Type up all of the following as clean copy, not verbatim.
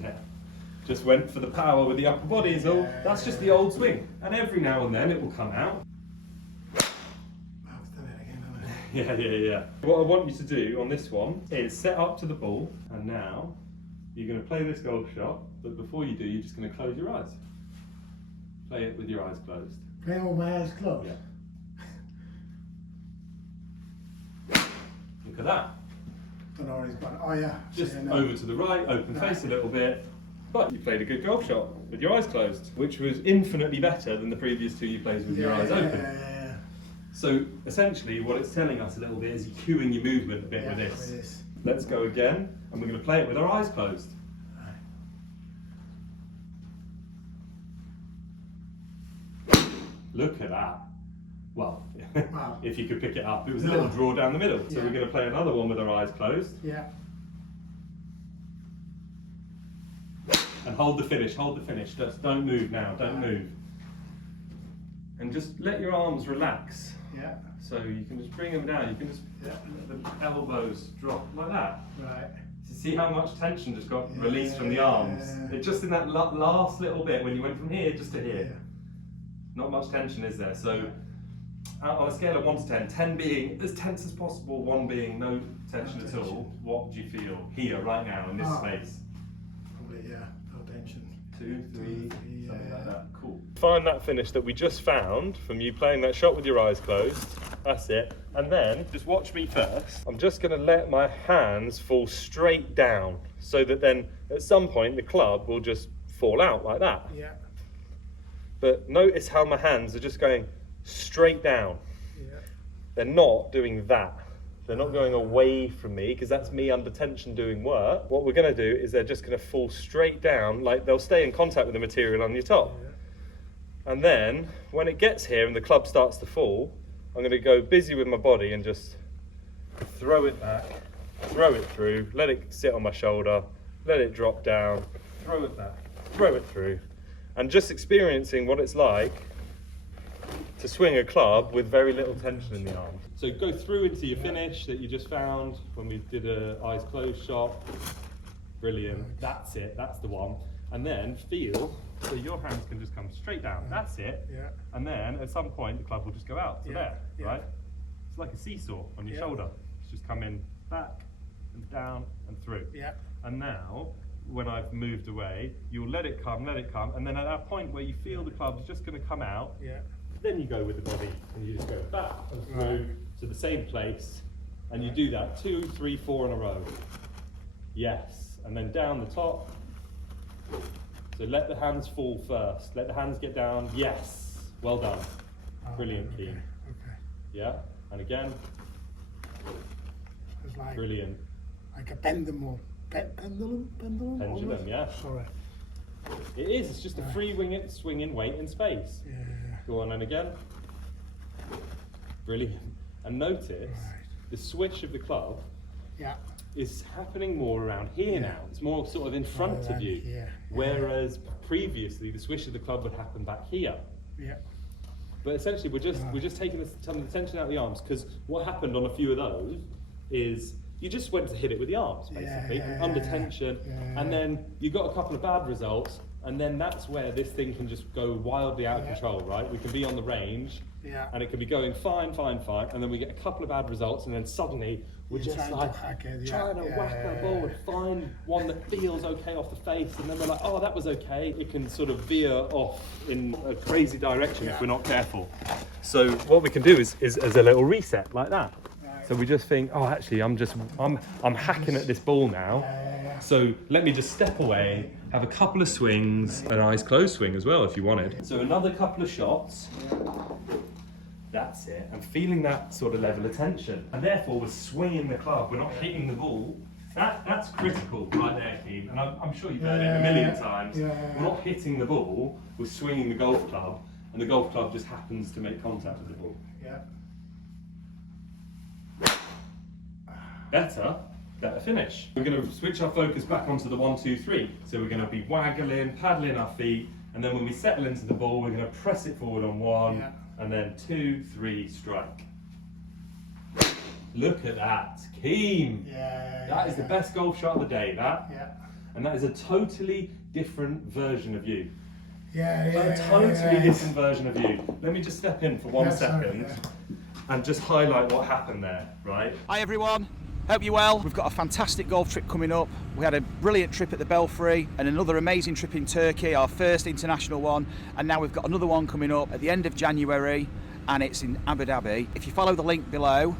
Yeah. Just went for the power with the upper body is all. That's just the old swing. And every now and then it will come out. I've done it again, haven't I? Yeah. What I want you to do on this one is set up to the ball, and now you're going to play this golf shot, but before you do, you're just going to close your eyes. Play it with your eyes closed. Playing with my eyes closed? Yeah. Look at that. Don't know where he's gone. Oh yeah. Just no. over to the right, open face a little bit. But you played a good golf shot with your eyes closed, which was infinitely better than the previous two you played with your eyes open. Yeah. So essentially what it's telling us a little bit is you're cueing your movement a bit with this. Let's go again, and we're going to play it with our eyes closed. Right. Look at that. Well, wow. If you could pick it up, it was a little draw down the middle. So we're going to play another one with our eyes closed. Yeah. And hold the finish, just don't move now, don't move. And just let your arms relax. Yeah. So you can just bring them down, you can just let the elbows drop like that. Right. So see how much tension just got released from the arms? It just in that last little bit when you went from here just to here. Not much tension is there. So on a scale of 1 to 10, 10 being as tense as possible, 1 being no tension at all, what do you feel here, right now, in this space? Probably, no tension. 2, 3, something like that. Cool. Find that finish that we just found from you playing that shot with your eyes closed. That's it. And then just watch me first. I'm just going to let my hands fall straight down so that then at some point the club will just fall out like that. Yeah. But notice how my hands are just going straight down. Yeah. They're not doing that. They're not going away from me because that's me under tension doing work. What we're going to do is they're just going to fall straight down, like they'll stay in contact with the material on your top. Yeah. And then when it gets here and the club starts to fall, I'm going to go busy with my body and just throw it back, throw it through, let it sit on my shoulder, let it drop down, throw it back, throw it through, and just experiencing what it's like to swing a club with very little tension in the arm. So go through into your finish that you just found when we did a eyes closed shot. Brilliant, that's it, that's the one. And then feel, so your hands can just come straight down, that's it. Yeah. And then at some point the club will just go out to there, right? It's like a seesaw on your shoulder. It's just coming back and down and through. Yeah. And now, when I've moved away, you'll let it come, and then at that point where you feel the club's just going to come out, then you go with the body and you just go back and through to the same place, and you do that 2, 3, 4 in a row. Yes, and then down the top. So let the hands fall first. Let the hands get down. Yes, well done. Brilliant, Quim. Okay. Yeah, and again. It's like, brilliant. Like a pendulum. Pendulum, yeah. Sorry. It is. It's just a free swinging weight in space. Yeah. Go on, and again. Brilliant. And notice the swish of the club is happening more around here now. It's more sort of in front of you. Whereas previously the swish of the club would happen back here. Yeah. But essentially we're just taking some of the tension out of the arms, because what happened on a few of those is you just went to hit it with the arms basically, under tension, and then you got a couple of bad results, and then that's where this thing can just go wildly out of control, right? We can be on the range, and it can be going fine, and then we get a couple of bad results, and then suddenly we're just like trying to whack our ball and find one that feels okay off the face, and then we're like, oh, that was okay. It can sort of veer off in a crazy direction if we're not careful. So what we can do is a little reset like that. So we just think, oh, actually, I'm hacking at this ball now. So let me just step away, have a couple of swings, an eyes closed swing as well if you wanted. So another couple of shots. That's it. I'm feeling that sort of level of tension. And therefore we're swinging the club, we're not hitting the ball. That's critical right there, Quim. And I'm sure you've heard it a million times. We're not hitting the ball, we're swinging the golf club, and the golf club just happens to make contact with the ball. Better finish. We're going to switch our focus back onto the 1, 2, 3. So we're going to be waggling, paddling our feet, and then when we settle into the ball, we're going to press it forward on 1, and then 2, 3, strike. Look at that, Quim. That is the best golf shot of the day, that. And that is a totally different version of you. Yeah. A totally different version of you. Let me just step in for 1 second and just highlight what happened there, right? Hi everyone, hope you're well. We've got a fantastic golf trip coming up. We had a brilliant trip at the Belfry and another amazing trip in Turkey, our first international one, and now we've got another one coming up at the end of January, and it's in Abu Dhabi. If you follow the link below,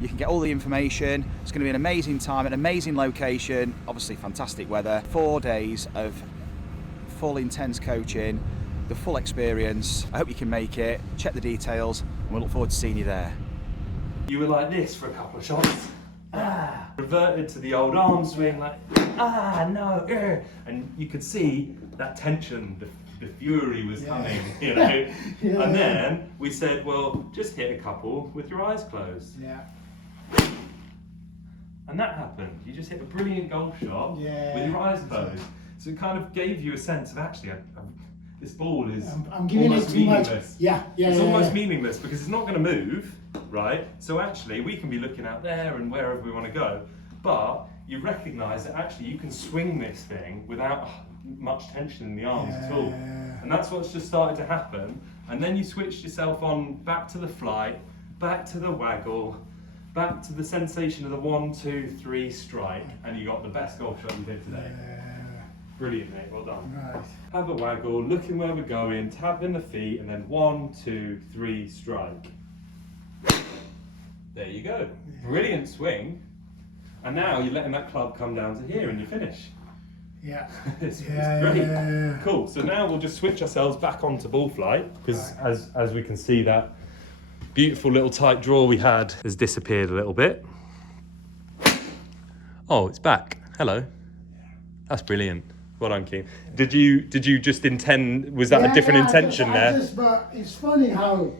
you can get all the information. It's going to be an amazing time, an amazing location, obviously fantastic weather, 4 days of full intense coaching, the full experience. I hope you can make it. Check the details and we look forward to seeing you there. You were like this for a couple of shots. Reverted to the old arm swing, like, no, and you could see that tension, the fury was coming, you know. And then we said, well, just hit a couple with your eyes closed. And that happened. You just hit a brilliant golf shot with your eyes closed. So it kind of gave you a sense of actually, this ball is I'm giving almost it too much. meaningless. It's Almost meaningless because it's not going to move, right? So actually, we can be looking out there and wherever we want to go, but you recognise that actually you can swing this thing without much tension in the arms at all. And that's what's just started to happen. And then you switched yourself on back to the flight, back to the waggle, back to the sensation of the 1, 2, 3 strike, and you got the best golf shot you did today. Brilliant, mate, well done. Right. Have a waggle, looking where we're going, tapping the feet, and then 1, 2, 3 strike. There you go. Brilliant swing. And now you're letting that club come down to here and you finish. It's great. Cool. So now we'll just switch ourselves back onto ball flight, because as we can see, that beautiful little tight draw we had has disappeared a little bit. Oh, it's back. Hello. That's brilliant. Well done, Quim. Did you just intend? Was that a different intention there? But it's funny how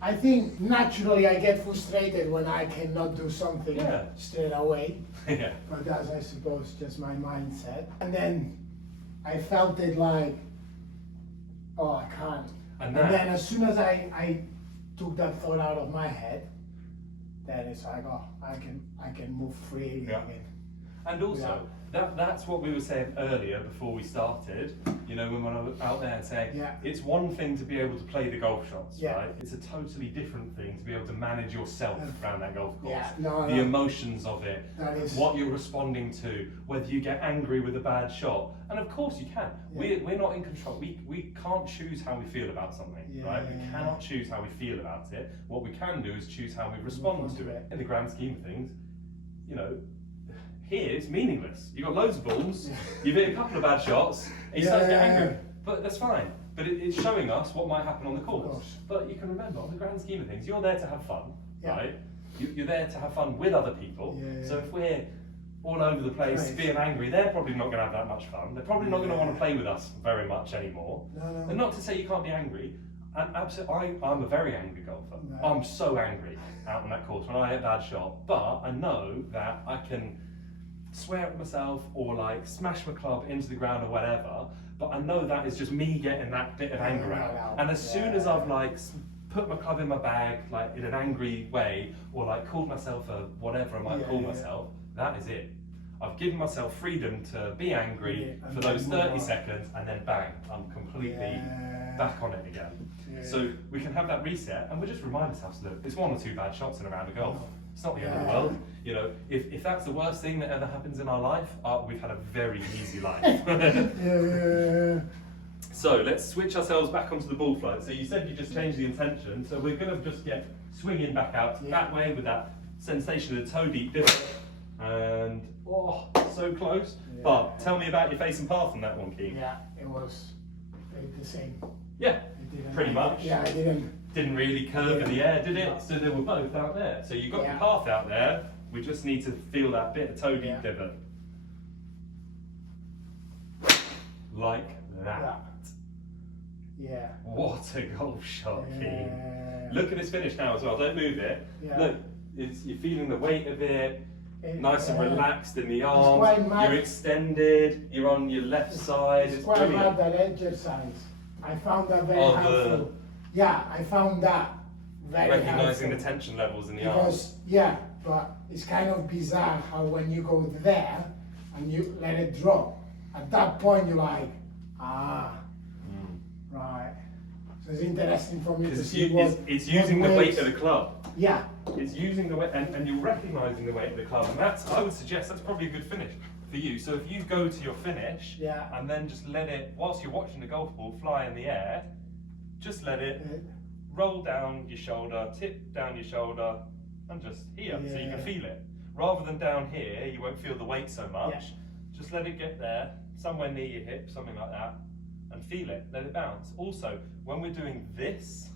I think naturally I get frustrated when I cannot do something straight away. But that's, I suppose, just my mindset. And then I felt it like, oh, I can't. And then as soon as I took that thought out of my head, then it's like, oh, I can move freely again. And also, that's what we were saying earlier before we started, you know, when I was out there and saying, it's one thing to be able to play the golf shots, right? It's a totally different thing to be able to manage yourself around that golf course. The emotions of it, what you're responding to, whether you get angry with a bad shot. And of course you can. We're not in control. We can't choose how we feel about something, right? We cannot choose how we feel about it. What we can do is choose how we respond to it. In the grand scheme of things, you know, here it's meaningless. You've got loads of balls, you've hit a couple of bad shots, and you start to get angry. But that's fine. But it's showing us what might happen on the course. But you can remember, on the grand scheme of things, you're there to have fun, right? You're there to have fun with other people. So if we're all over the place being angry, they're probably not going to have that much fun. They're probably not going to want to play with us very much anymore. And not to say you can't be angry. And absolutely, I'm a very angry golfer. I'm so angry out on that course when I hit a bad shot. But I know that I can swear at myself or like smash my club into the ground or whatever, but I know that is just me getting that bit of anger out. And as soon as I've like put my club in my bag, like in an angry way, or like called myself a whatever I might call myself, that is it. I've given myself freedom to be angry for those 30 seconds, and then bang, I'm completely back on it again. So we can have that reset, and we just remind ourselves that it's 1 or 2 bad shots in a round of golf. It's not the end of the world. You know, if that's the worst thing that ever happens in our life, we've had a very easy life. So let's switch ourselves back onto the ball flight. So you said you just changed the intention, so we're going to just get swinging back out that way with that sensation of the toe deep pivot. And so close. But tell me about your face and path on that one, Quim. It was the same. Pretty much. I didn't really curve in the air, did it? So they were both out there. So you got your path out there. We just need to feel that bit of toe deep pivot. Like that. What a golf shot, Quim. Look at this finish now as well. Don't move it. Look, you're feeling the weight of it. Nice and relaxed in the arms. You're extended. You're on your left side. It's quite brilliant. mad, that exercise. I found that very helpful. I found that very recognizing helpful. the tension levels in the arms. But it's kind of bizarre how when you go there and you let it drop. At that point, you're like, right. So it's interesting for me to see it's using the weight of the club. Yeah. It's using the weight, and you're recognising the weight of the club, and I would suggest that's probably a good finish for you. So if you go to your finish, and then just let it, whilst you're watching the golf ball fly in the air, just let it roll down your shoulder, tip down your shoulder, and just here, so you can feel it. Rather than down here, you won't feel the weight so much. Just let it get there, somewhere near your hip, something like that, and feel it, let it bounce. Also, when we're doing this,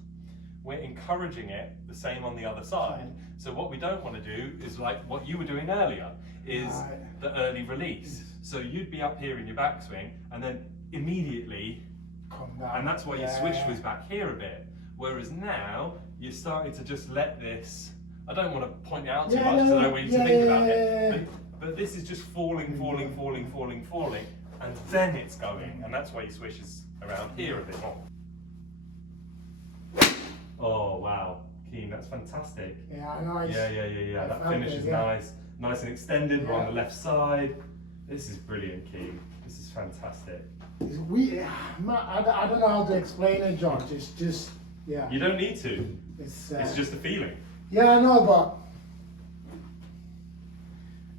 we're encouraging it the same on the other side. So what we don't want to do is like what you were doing earlier, is the early release. So you'd be up here in your backswing, and then immediately come down. And that's why your swish was back here a bit. Whereas now, you're starting to just let this, I don't want to point it out too much, so I don't want you to think about it. But this is just falling, falling, falling, falling, falling, and then it's going. And that's why your swish is around here a bit more. Oh wow, Keen, that's fantastic. Yeah, I know. Yeah. That finish is nice and extended. We're on the left side. This is brilliant, Keen. This is fantastic. I don't know how to explain it, George. It's just, You don't need to. It's just a feeling. Yeah, I know, but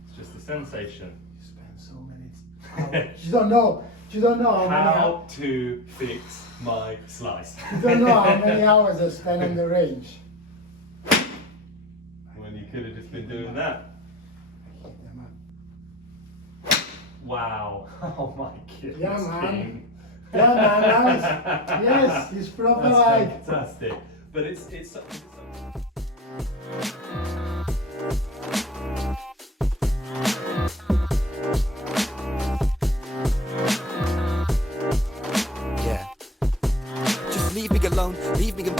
it's just a sensation. You spend so many hours. You don't know how to fix my slice. You don't know how many hours I spend on the range. When you could have just been doing that. I hit them up. Wow. Oh my goodness. Yeah, man. King. Yeah, man. Yes, it's proper. That's fantastic. But it's Just leave me alone, leave me in